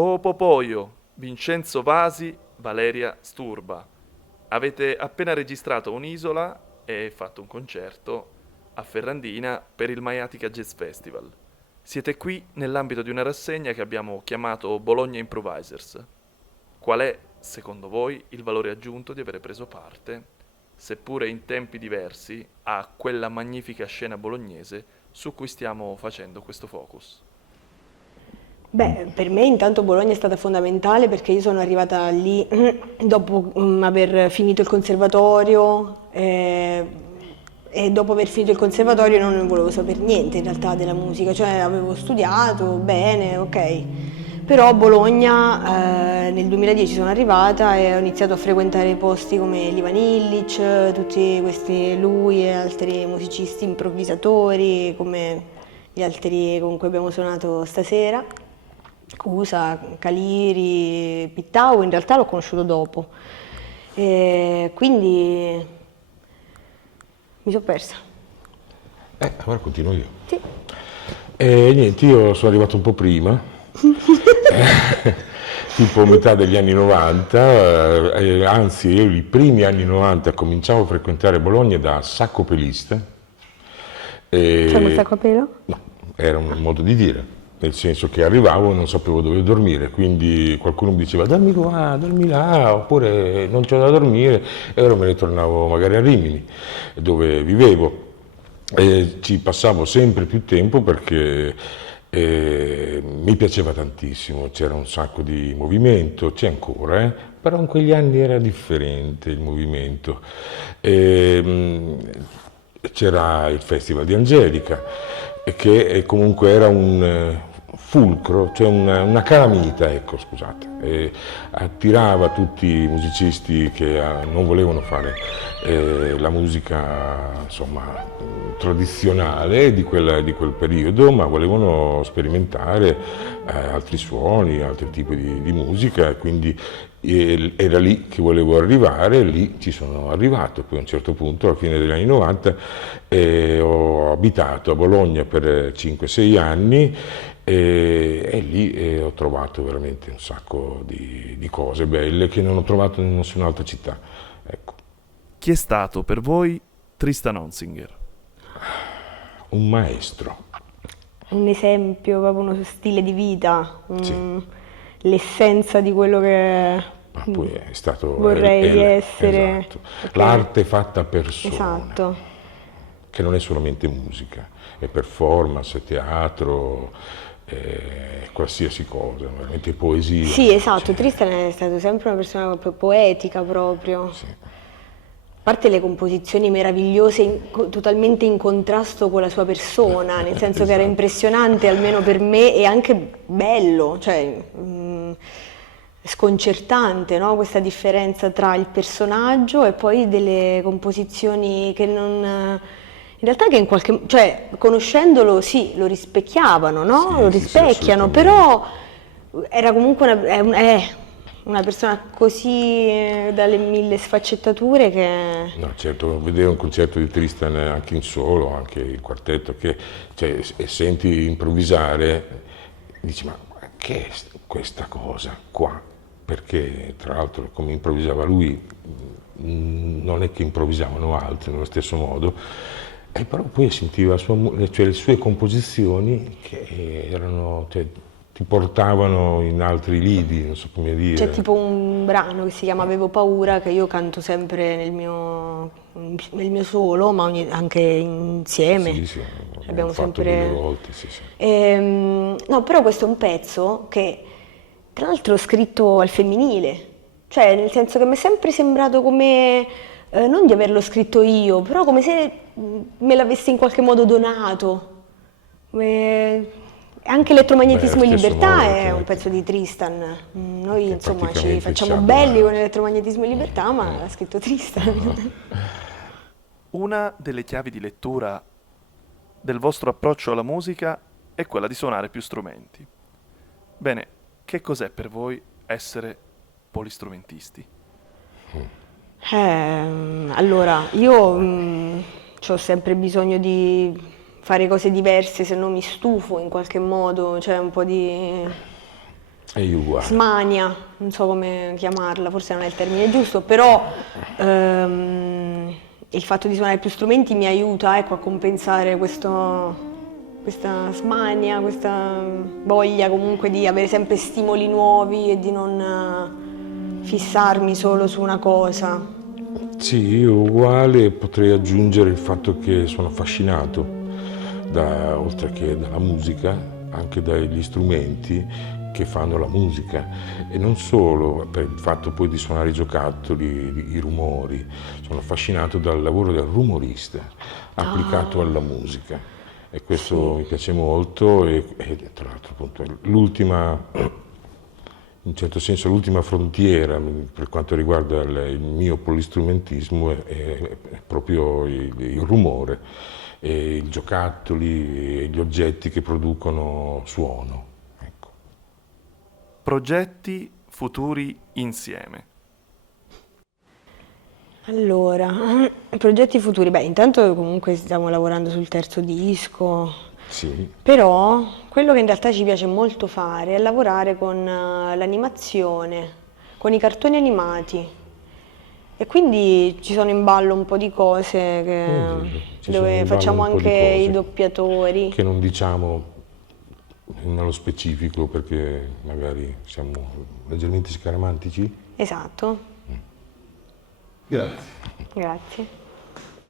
O Popoio, Vincenzo Vasi, Valeria Sturba. Avete appena registrato un'isola e fatto un concerto a Ferrandina per il Maiatica Jazz Festival. Siete qui nell'ambito di una rassegna che abbiamo chiamato Bologna Improvisers. Qual è, secondo voi, il valore aggiunto di avere preso parte, seppure in tempi diversi, a quella magnifica scena bolognese su cui stiamo facendo questo focus? Beh, per me intanto Bologna è stata fondamentale perché io sono arrivata lì dopo aver finito il conservatorio e dopo aver finito il conservatorio non ne volevo sapere niente in realtà della musica, cioè avevo studiato bene, ok, però a Bologna nel 2010 sono arrivata e ho iniziato a frequentare posti come l'Ivan Illich, tutti questi, lui e altri musicisti improvvisatori come gli altri con cui abbiamo suonato stasera. Cusa, Caliri, Pittau, in realtà l'ho conosciuto dopo. E quindi mi sono persa. Ora continuo io. Sì. Niente, io sono arrivato un po' prima, tipo metà degli anni 90, anzi io i primi anni 90 cominciavo a frequentare Bologna da saccopelista. C'è un sacco a pelo? No, era un modo di dire. Nel senso che arrivavo e non sapevo dove dormire, quindi qualcuno mi diceva dormi qua, dormi là, oppure non c'ho da dormire, e allora me ne tornavo magari a Rimini, dove vivevo. E ci passavo sempre più tempo perché mi piaceva tantissimo, c'era un sacco di movimento, c'è ancora, però in quegli anni era differente il movimento. C'era il Festival di Angelica, che comunque era un fulcro, cioè una calamita, ecco, scusate, attirava tutti i musicisti che non volevano fare la musica, insomma, tradizionale di quel periodo, ma volevano sperimentare altri suoni, altri tipi di musica, e quindi era lì che volevo arrivare, lì ci sono arrivato. Poi a un certo punto, alla fine degli anni 90, ho abitato a Bologna per 5-6 anni e lì ho trovato veramente un sacco di cose belle che non ho trovato in nessun'altra città. Ecco. Chi è stato per voi Tristan Onsinger? Un maestro. Un esempio, proprio uno stile di vita, Sì. l'essenza di quello che Ma poi è stato vorrei essere. esatto. Perché- L'arte fatta a persona, Esatto. che non è solamente musica, è performance, è teatro, qualsiasi cosa, veramente poesia. Sì, esatto, cioè, Tristan è stato sempre una persona poetica proprio. sì. A parte le composizioni meravigliose, totalmente in contrasto con la sua persona, nel senso che era Esatto. impressionante, almeno per me, e anche bello, cioè sconcertante, no? Questa differenza tra il personaggio e poi delle composizioni che non... In realtà che in qualche... cioè, conoscendolo, sì, lo rispecchiavano, no? Sì, Lo sì, sì, rispecchiano, assolutamente. però era comunque una persona così dalle mille sfaccettature che... No, certo, vedere un concerto di Tristan anche in solo, anche il quartetto, cioè, e senti improvvisare, dici ma che è questa cosa qua? Perché tra l'altro come improvvisava lui, non è che improvvisavano altri nello stesso modo, e però poi sentiva cioè, le sue composizioni che erano, cioè, ti portavano in altri lidi, non so come dire. C'è tipo un brano che si chiama Avevo paura, che io canto sempre nel mio solo, ma anche insieme. Sì, sì, Abbiamo fatto sempre... delle volte, sì, sì. No, però questo è un pezzo che tra l'altro ho scritto al femminile, cioè nel senso che mi è sempre sembrato come, non di averlo scritto io, però come se me l'avessi in qualche modo donato. Anche Elettromagnetismo Beh, e lo stesso Libertà modo, è un certo. pezzo di Tristan. Noi Che insomma ci praticamente facciamo ci belli abbia- con Elettromagnetismo e Libertà, ma l'ha scritto Tristan. Una delle chiavi di lettura del vostro approccio alla musica è quella di suonare più strumenti. Bene, che cos'è per voi essere polistrumentisti? Allora, io ho sempre bisogno di fare cose diverse, se no mi stufo in qualche modo, cioè un po' di... E io uguale. smania, non so come chiamarla, forse non è il termine giusto, però il fatto di suonare più strumenti mi aiuta, ecco, a compensare questa smania, questa voglia comunque di avere sempre stimoli nuovi e di non fissarmi solo su una cosa. Sì, io uguale, potrei aggiungere il fatto che sono affascinato, oltre che dalla musica, anche dagli strumenti che fanno la musica, e non solo per il fatto poi di suonare i giocattoli, i rumori. Sono affascinato dal lavoro del rumorista applicato alla musica, e questo mi piace molto, e tra l'altro appunto l'ultima, in un certo senso l'ultima frontiera per quanto riguarda il mio polistrumentismo è proprio il rumore, e i giocattoli e gli oggetti che producono suono. Ecco. Progetti futuri insieme. Allora, progetti futuri, beh, intanto comunque stiamo lavorando sul terzo disco, Sì, però quello che in realtà ci piace molto fare è lavorare con l'animazione, con i cartoni animati. E quindi ci sono in ballo un po' di cose ci sono dove in ballo facciamo un po' di anche i cose doppiatori. che non diciamo nello specifico perché magari siamo leggermente scaramantici. Esatto, Grazie. grazie.